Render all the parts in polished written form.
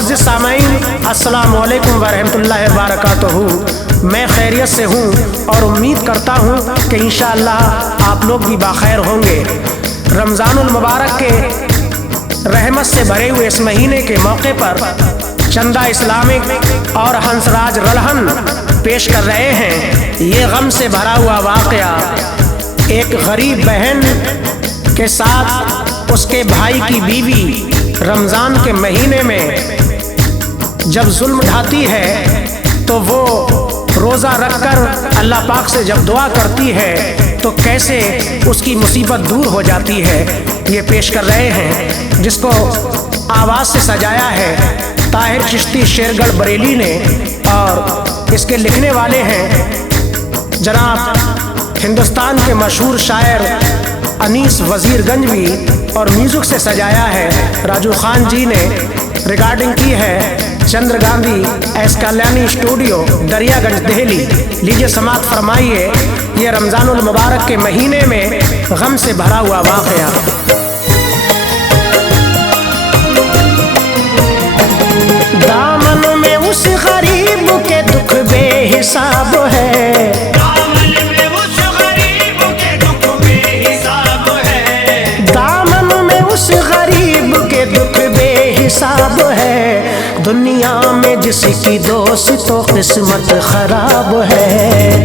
मुअज़्ज़िज़ सामईन, अस्सलामु अलैकुम व रहमतुल्लाहि व बरकातुहू। मैं खैरियत से हूँ और उम्मीद करता हूँ कि इंशाअल्लाह आप लोग भी बाखैर होंगे। रमज़ानुल मुबारक के रहमत से भरे हुए इस महीने के मौके पर चंदा इस्लामिक और हंसराज रलहन पेश कर रहे हैं ये गम से भरा हुआ वाक़या। एक गरीब बहन के साथ उसके भाई की बीवी रमज़ान के महीने में जब जुल्म ढाती है तो वो रोज़ा रखकर अल्लाह पाक से जब दुआ करती है तो कैसे उसकी मुसीबत दूर हो जाती है ये पेश कर रहे हैं, जिसको आवाज़ से सजाया है ताहिर चिश्ती शेरगढ़ बरेली ने और इसके लिखने वाले हैं जनाब हिंदुस्तान के मशहूर शायर अनीस वजीरगंजवी और म्यूजिक से सजाया है राजू खान जी ने। रिकॉर्डिंग की है चंद्र गांधी एस कल्याणी स्टूडियो दरियागंज दिल्ली। लीजिए समाअत फरमाइए ये रमज़ानुल मुबारक के महीने में गम से भरा हुआ वाक़या। दामन में उस गरीब के दुख बेहिसाब है, हिसाब है दुनिया में जिसकी दोस्त तो किस्मत खराब है,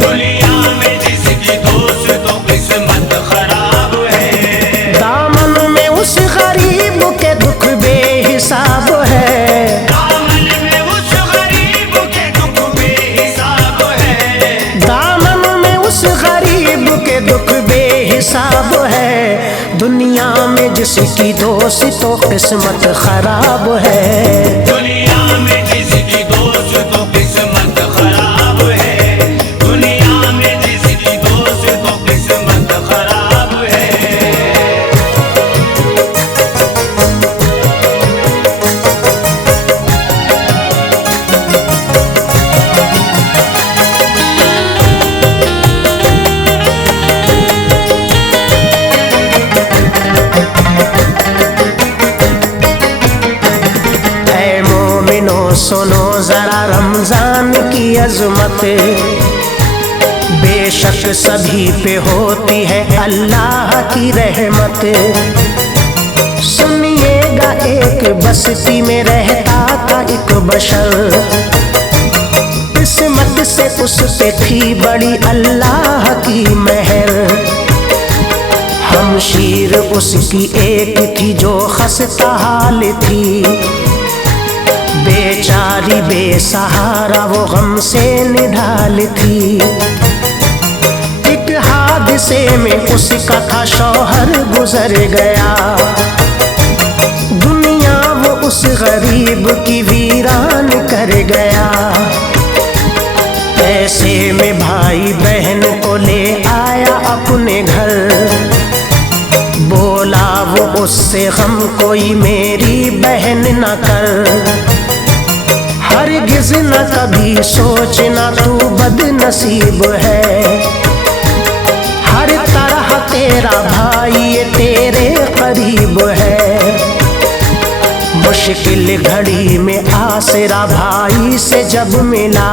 दुनिया में जिसकी दोस्त तो किस्मत खराब है। दामन में उस गरीब के दुख बेहिसाब है, दामन में उस गरीब के दुख बेहिसाब है, दामन में उस गरीब के दुख बेहिसाब है। दुनिया में जिसकी दोस्त तो किस्मत खराब है, दुनिया में जिसकी दोस्त तो किस्मत खराब है, दुनिया में जिसकी दोस्त तो किस्मत खराब है। सुनो जरा रमजान की अजमत, बेशक सभी पे होती है अल्लाह की रहमत। सुनिएगा एक बस्ती में रहता था एक बशर, किस्मत से उस पे थी बड़ी अल्लाह की मेहर। हमशीर उसकी एक थी जो खस्ता हाल थी, बेचारी बेसहारा वो गम से निढाल थी। एक हादसे में उसका था शौहर गुजर गया, दुनिया वो उस गरीब की वीरान कर गया। ऐसे में भाई बहन को ले आया अपने घर, बोला वो उससे गम कोई मेरी बहन न कर, हरगिज़ न कभी सोचना तू बदनसीब है। हर तरह तेरा भाई ये तेरे करीब है, मुश्किल घड़ी में आसरा भाई से जब मिला,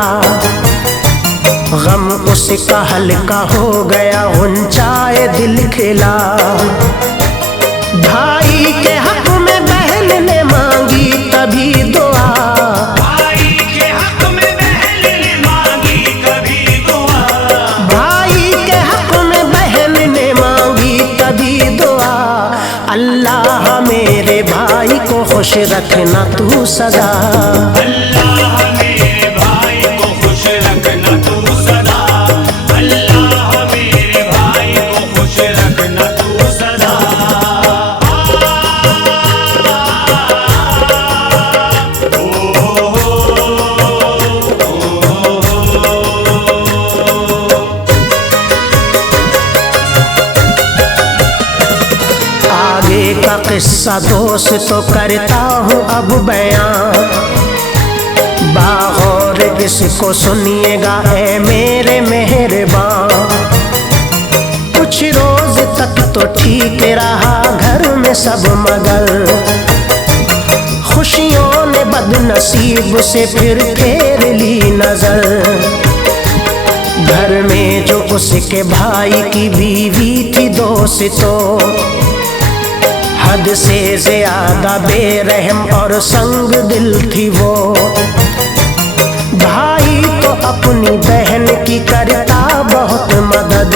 गम उसका हल्का हो गया ऊंचाए दिल खिला। भाई के हक में बहन ने मांगी तभी दुआ, अल्लाह मेरे भाई को खुश रखना तू सदा, अल्लाह मेरे भाई को खुश रखना तू सदा, अल्लाह मेरे भाई को खुश रखना तू सदा। का किस्सा दोस्त तो करता हूँ अब बयां, बागौर इसको सुनिएगा ऐ मेरे मेहरबान। कुछ रोज तक तो ठीक रहा घर में सब, मगर खुशियों ने बदनसीब से फिर फेर ली नजर। घर में जो उसके भाई की बीवी थी दोस्तों, हद से ज्यादा बेरहम और संग दिल थी वो। भाई तो अपनी बहन की करता बहुत मदद,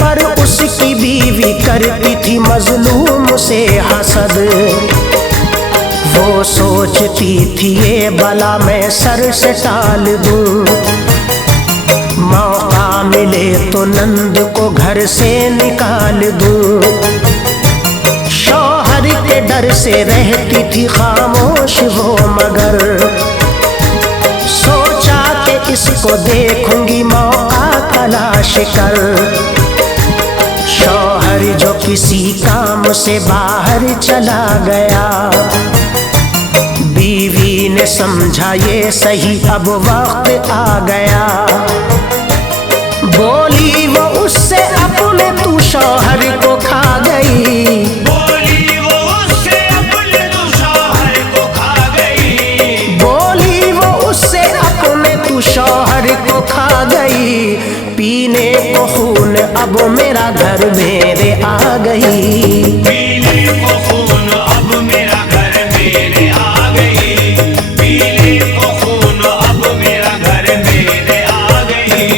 पर उसकी बीवी करती थी मजलूम से हसद। वो सोचती थी ये बला मैं सर से टाल दूं, मौका मिले तो नंद को घर से निकाल दूं। शौहर के डर से रहती थी खामोश वो, मगर सोचा कि इसको देखूंगी मौका तलाश कर। शौहर जो किसी काम से बाहर चला गया, बीवी ने समझा ये सही अब वक्त आ गया। बोली वो उससे अपने तू शौहर को खा गई, बोली वो उससे अपने तू शौहर को खा गई, बोली वो उससे अपने तू शौहर को खा गई। पीने को खून अब मेरा घर मेरे आ गई, पीने को खून अब मेरा घर मेरे आ गई, पीने को खून अब मेरा घर मेरे आ गई।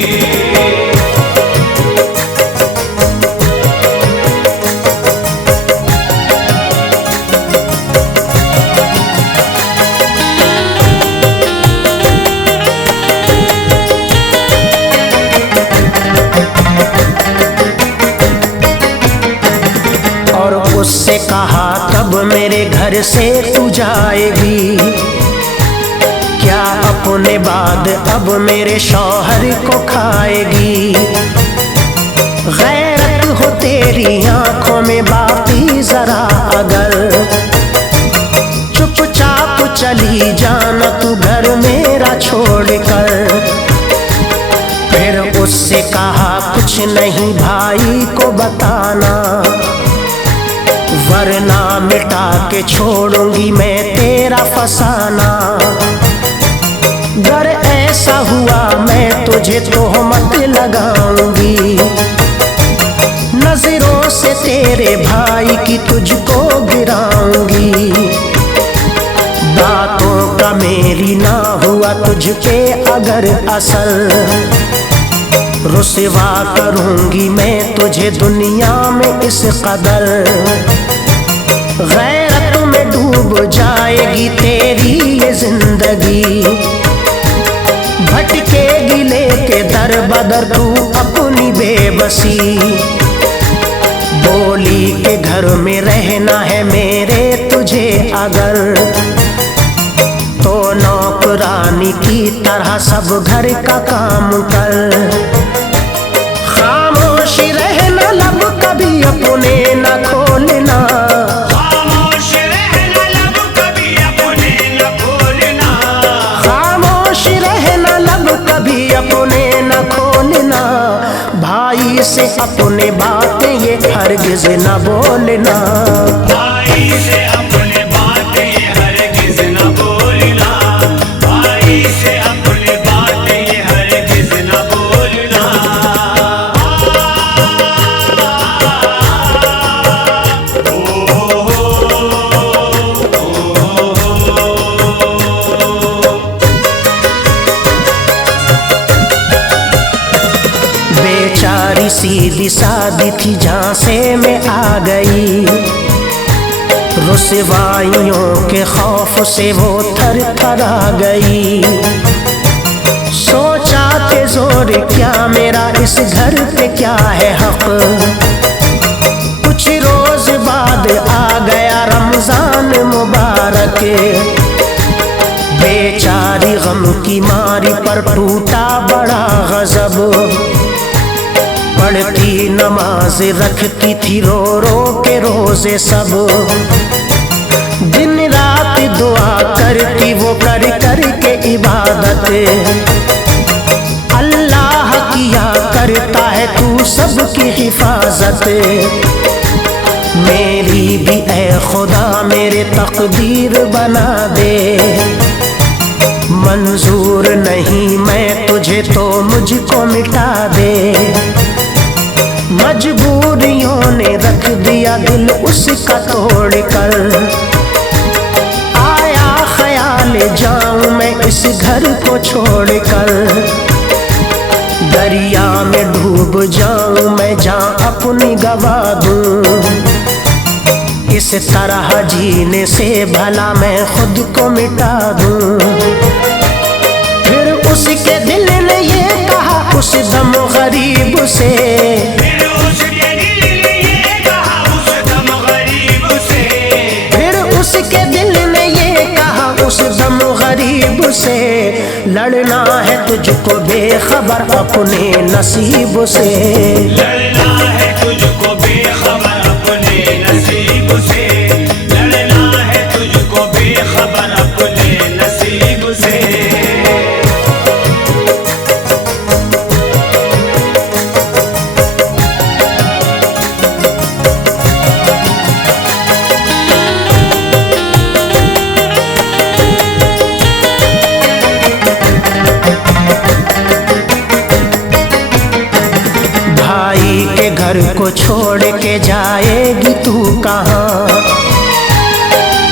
उससे कहा कब मेरे घर से तू जाएगी, क्या अपने बाद अब मेरे शौहर को खाएगी। गैरत हो तेरी आंखों में बाकी जरा अगर, चुपचाप चली जाना तू घर मेरा छोड़कर। फिर उससे कहा कुछ नहीं भाई को बताना, वरना मिटा के छोड़ूंगी मैं तेरा फसाना। अगर ऐसा हुआ मैं तुझे तोहमत लगाऊंगी, नजरों से तेरे भाई की तुझको गिराऊंगी। बातों का मेरी ना हुआ तुझ पे अगर असर, रुसवा करूंगी मैं तुझे दुनिया में इस कदर। गैरत में डूब जाएगी तेरी ये जिंदगी, भटकेगी लेके दर बदर तू अपनी बेबसी। बोली के घर में रहना है मेरे तुझे अगर, तो नौकरानी की तरह सब घर का काम कर। खामोशी रहना लब कभी अपने न खोलना, खामोश रहना लब कभी अपने न खोलना, खामोश रहना लब कभी अपने न खोलना। भाई से अपने बातें ये हरगिज न बोलना, भाई से अपने बातें हरगिज न बोलना, भाई से अपने बातें हरगिज न बोलना। बेचारी सीधी सादी थी झांसे में आ गई, रुसवाइयों के खौफ से वो थर थरा गई। सोचा के जोर क्या मेरा इस घर पे क्या है हक, कुछ रोज बाद आ गया रमजान मुबारक। बेचारी गम की मारी पर टूटा बड़ा गजब, पढ़ती नमाज रखती थी रो रो के रोजे सब। दिन रात दुआ करती वो कर कर के इबादत, अल्लाह किया करता है तू सबकी हिफाजत। मेरी भी ऐ खुदा मेरे दे, तकदीर बना दे। मंजूर नहीं मैं तुझे तो मुझको मिटा दे। मजबूरियों ने रख दिया दिल उसका तोड़ कर, आया ख्याल जाऊं मैं इस घर को छोड़ कर। दरिया में डूब जाऊं मैं जहाँ अपनी गवा दूं, इस तरह जीने से भला मैं खुद को मिटा दूं। फिर उसके दिल ने ये कहा उस दम गरीब से, फिर उसके दिल ने ये कहा उस दम गरीब से, फिर उसके दिल ने ये कहा उस दम गरीब से, लड़ना है तुझको बेखबर अपने नसीब से। लड़ना है तुझको बेखबर अपने नसीब से, लड़ना है तुझको बेखबर अपने नसीब से। घर को छोड़ के जाएगी तू कहाँ,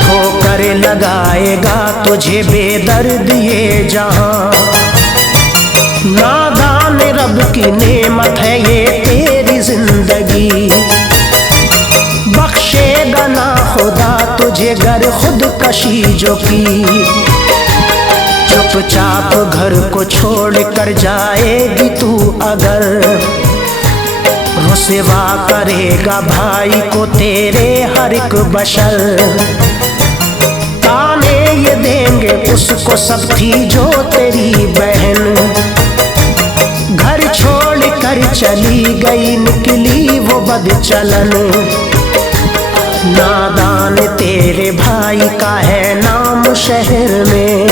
ठोकर लगाएगा तुझे बेदर्द ये जहां। नादान रब की नेमत है ये तेरी जिंदगी, बख्शेगा ना खुदा तुझे गर खुदकशी जो की। चुपचाप घर को छोड़ कर जाएगी तू अगर, रुसवा करेगा भाई को तेरे हर एक बशर। ताने ये देंगे उसको सब थी जो तेरी बहन, घर छोड़ कर चली गई निकली वो बदचलन। नादान तेरे भाई का है नाम शहर में,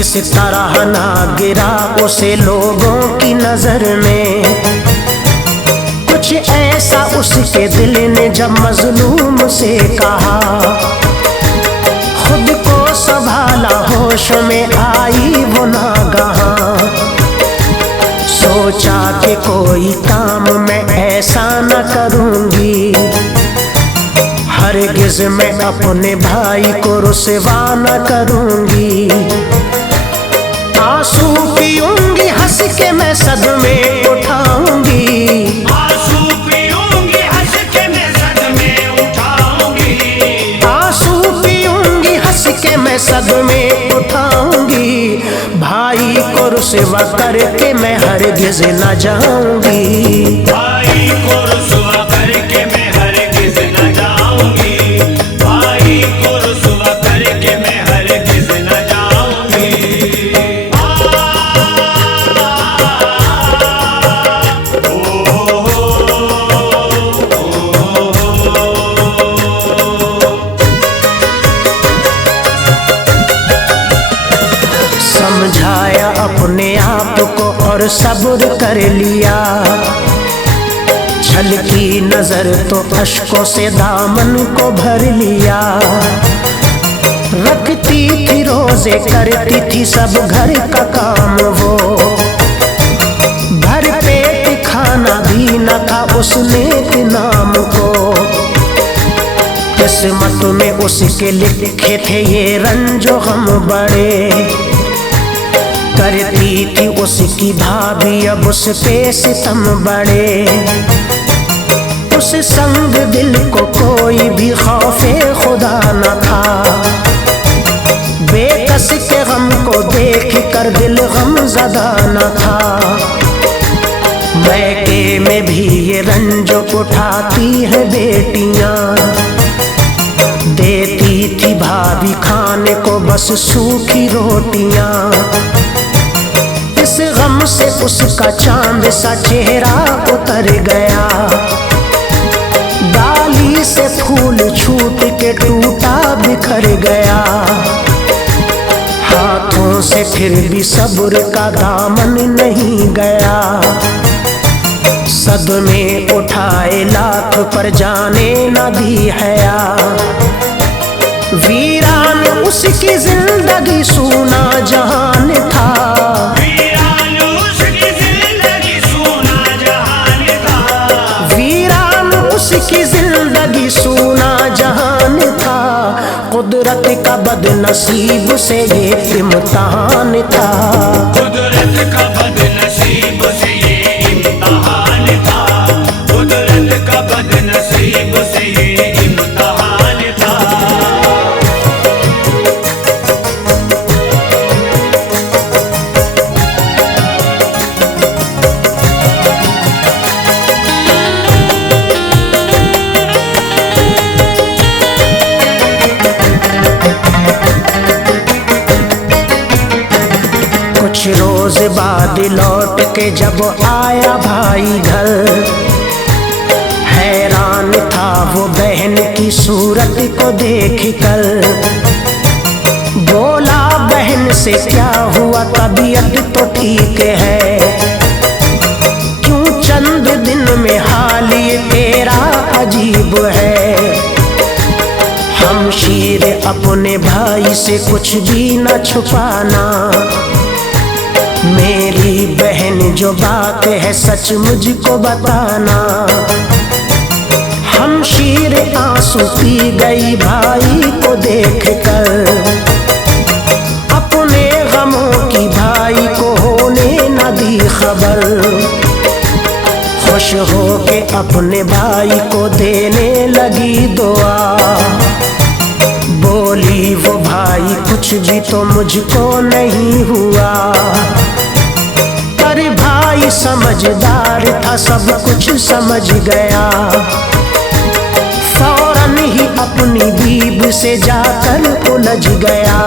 इस तरह ना गिरा उसे लोगों की नजर में। कुछ ऐसा उसके दिल ने जब मजलूम से कहा, खुद को संभाला होश में आई वो नागहां। सोचा कि कोई काम मैं ऐसा न करूंगी, हरगिज मैं अपने भाई को रुसवा न करूंगी। आंसू पीऊंगी हंस के मैं सदमे उठाऊंगी, आंसू पीऊंगी हंस के मैं सदमे उठाऊंगी, आंसू पीऊंगी हंस के मैं सदमे उठाऊंगी। भाई को रुसवा करके मैं हरगिज न जाऊंगी, भाई को रुसवा करके मैं हरगिज न जाऊंगी, भाई को रुसवा करके मैं हरगिज न जाऊंगी। समझाया अपने आप को और सब्र कर लिया, छलकी नजर तो अश्कों से दामन को भर लिया। रखती थी रोजे करती थी सब घर का काम वो, भर पेट खाना भी न था उसने के नाम को। किस्मत में उसके लिखे थे ये रंजो गम बड़े, करती थी उसकी भाभी अब उस पे सितम बड़े। उस संग दिल को कोई भी खौफे खुदा न था, बेकस के गम को देख कर दिल गम ज़दा न था। मैके में भी ये रंज उठाती है बेटियां, देती थी भाभी खाने को बस सूखी रोटियां। इस गम से उसका चांद सा चेहरा उतर गया, डाली से फूल छूट के टूटा बिखर गया। हाथों से फिर भी सब्र का दामन नहीं गया, सदमे उठाए लाख पर जाने न दी हया। उसकी जिंदगी सूना जहान था, वीरान उसकी जिंदगी सूना जहान था, वीरान उसकी जिंदगी सूना जहान था। कुदरत का बदनसीब से ये इम्तिहान था, कुदरत का बदनसीब से ये इम्तिहान था, कुदरत का बदनसीब से ये इम्तिहान था। कुछ रोज बाद लौट के जब आया भाई घर, हैरान था वो बहन की सूरत को देख कर। बोला बहन से क्या हुआ, तबीयत तो ठीक है, क्यों चंद दिन में हाल ये तेरा अजीब है। हमशीर अपने भाई से कुछ भी न छुपाना, मेरी बहन जो बात है सच मुझको बताना। हमशीर आंसू पी गई भाई को देखकर, अपने गमों की भाई को होने न दी खबर। खुश हो के अपने भाई को देने लगी दुआ, बोली वो भाई कुछ भी तो मुझको नहीं हुआ। पर भाई समझदार था, सब कुछ समझ गया, फौरन ही अपनी बीवी से जाकर उलझ गया।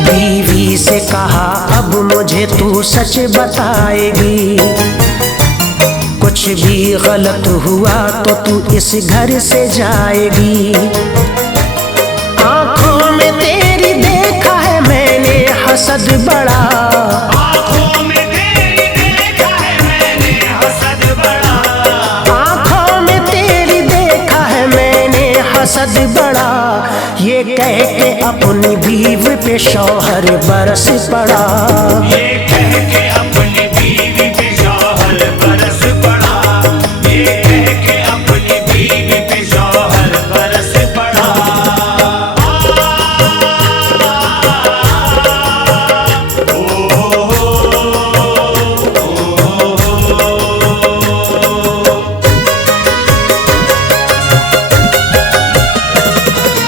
बीवी से कहा अब मुझे तू सच बताएगी, कुछ भी गलत हुआ तो तू इस घर से जाएगी। आंखों में तेरी देखा है मैंने हसद बड़ा, आँखों में तेरी देखा है मैंने हसद बड़ा, आंखों में तेरी देखा है मैंने हसद बड़ा। ये कह के अपनी बीवी पे शौहर बरस पड़ा, ये कह के अपनी बीवी पे शौहर बरस पड़ा, ये कह के अपनी बीवी पे शौहर बरस पड़ा।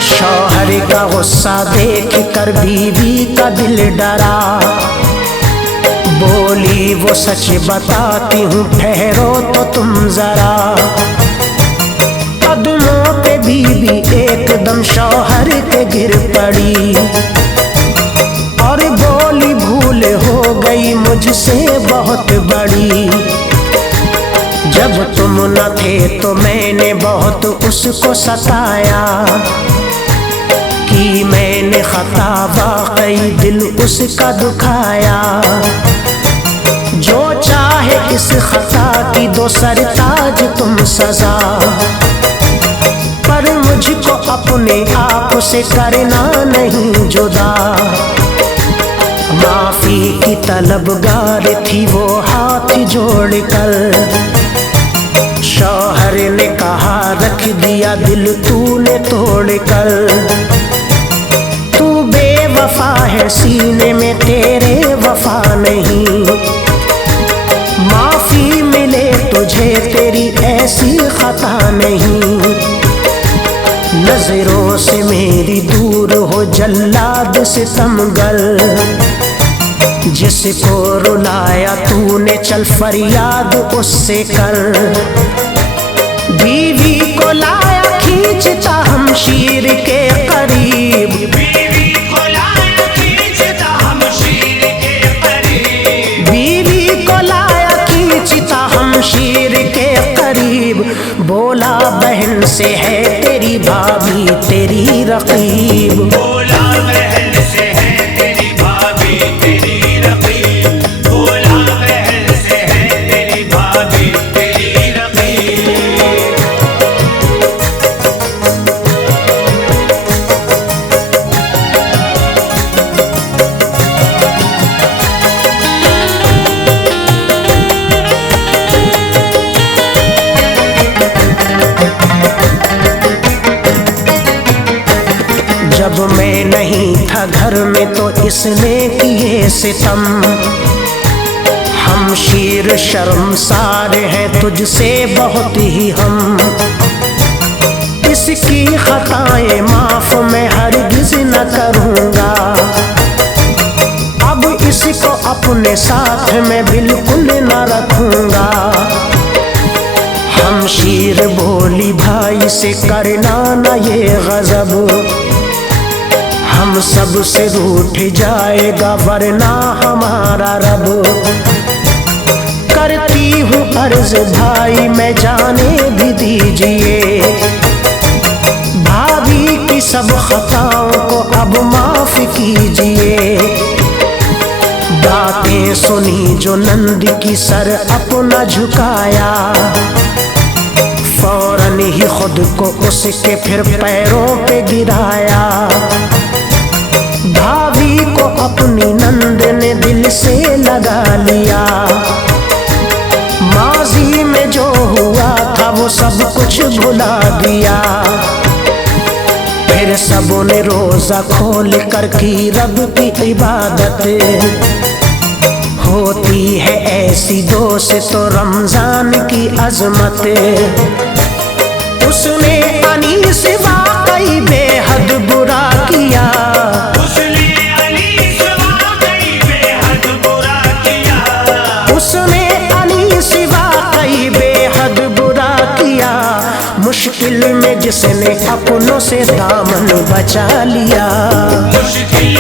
शौहर का गुस्सा देख कर बीवी का दिल डरा, बोली वो सच बताती हूँ ठहरो तो तुम जरा। कदमों पे बीवी एकदम शौहर के गिर पड़ी, और बोली भूल हो गई मुझसे बहुत बड़ी। जब तुम न थे तो मैंने बहुत उसको सताया, कि मैंने खता वाकई दिल उसका दुखाया। जो चाहे इस खता की दो सरताज तुम सजा, पर मुझको अपने आप से करना नहीं जुदा। माफी की तलबगार थी वो हाथ जोड़कर, शौहर ने कहा रख दिया दिल तूने तोड़कर। तू बेवफा है सीने में तेरे वफा नहीं, माफी मिले तुझे तेरी ऐसी खता नहीं। नजरों से मेरी दूर हो जल्लाद सितमगर, जिसको रुलाया तूने चल फरियाद उससे कर। बीवी को लाया खींचता हमशीर के करीब, बीवी को लाया खींचता हमशीर के करीब, बीवी को लाया खींचता हमशीर के करीब। बोला बहन से है तेरी भाभी तेरी रकीब, बोला बहन से है तेरी भाभी तेरी रकीब, बोला बहन से है तेरी भाभी तेरी रकीब। जब मैं नहीं था घर में तो इसने किए सितम। हम शीर शर्मसार हैं तुझसे बहुत ही हम, इसकी खताएं माफ मैं हरगिज न करूँगा। अब इसको अपने साथ में बिल्कुल न रखूँगा। हम शीर बोली भाई से करना न ये गजब, हम सब से रूठ जाएगा वरना हमारा रब। करती हूँ अर्ज भाई मैं जाने भी दीजिए, भाभी की सब खताओं को अब माफ कीजिए। बातें सुनी जो नंद की सर अपना झुकाया, फौरन ही खुद को उसके फिर पैरों पे गिराया। भाभी को अपनी नंद ने दिल से लगा लिया, माजी में जो हुआ था वो सब कुछ भुला दिया। फिर सबों ने रोजा खोल कर की रब की इबादत, होती है ऐसी दोस्त तो रमजान की अजमत। उसने अनीस वाकई बेहद बुरा किया, उसने अनीस वाकई बेहद बुरा किया, उसने अनीस वाकई बेहद बुरा किया। मुश्किल में जिसने अपनों से दामन बचा लिया, मुश्किल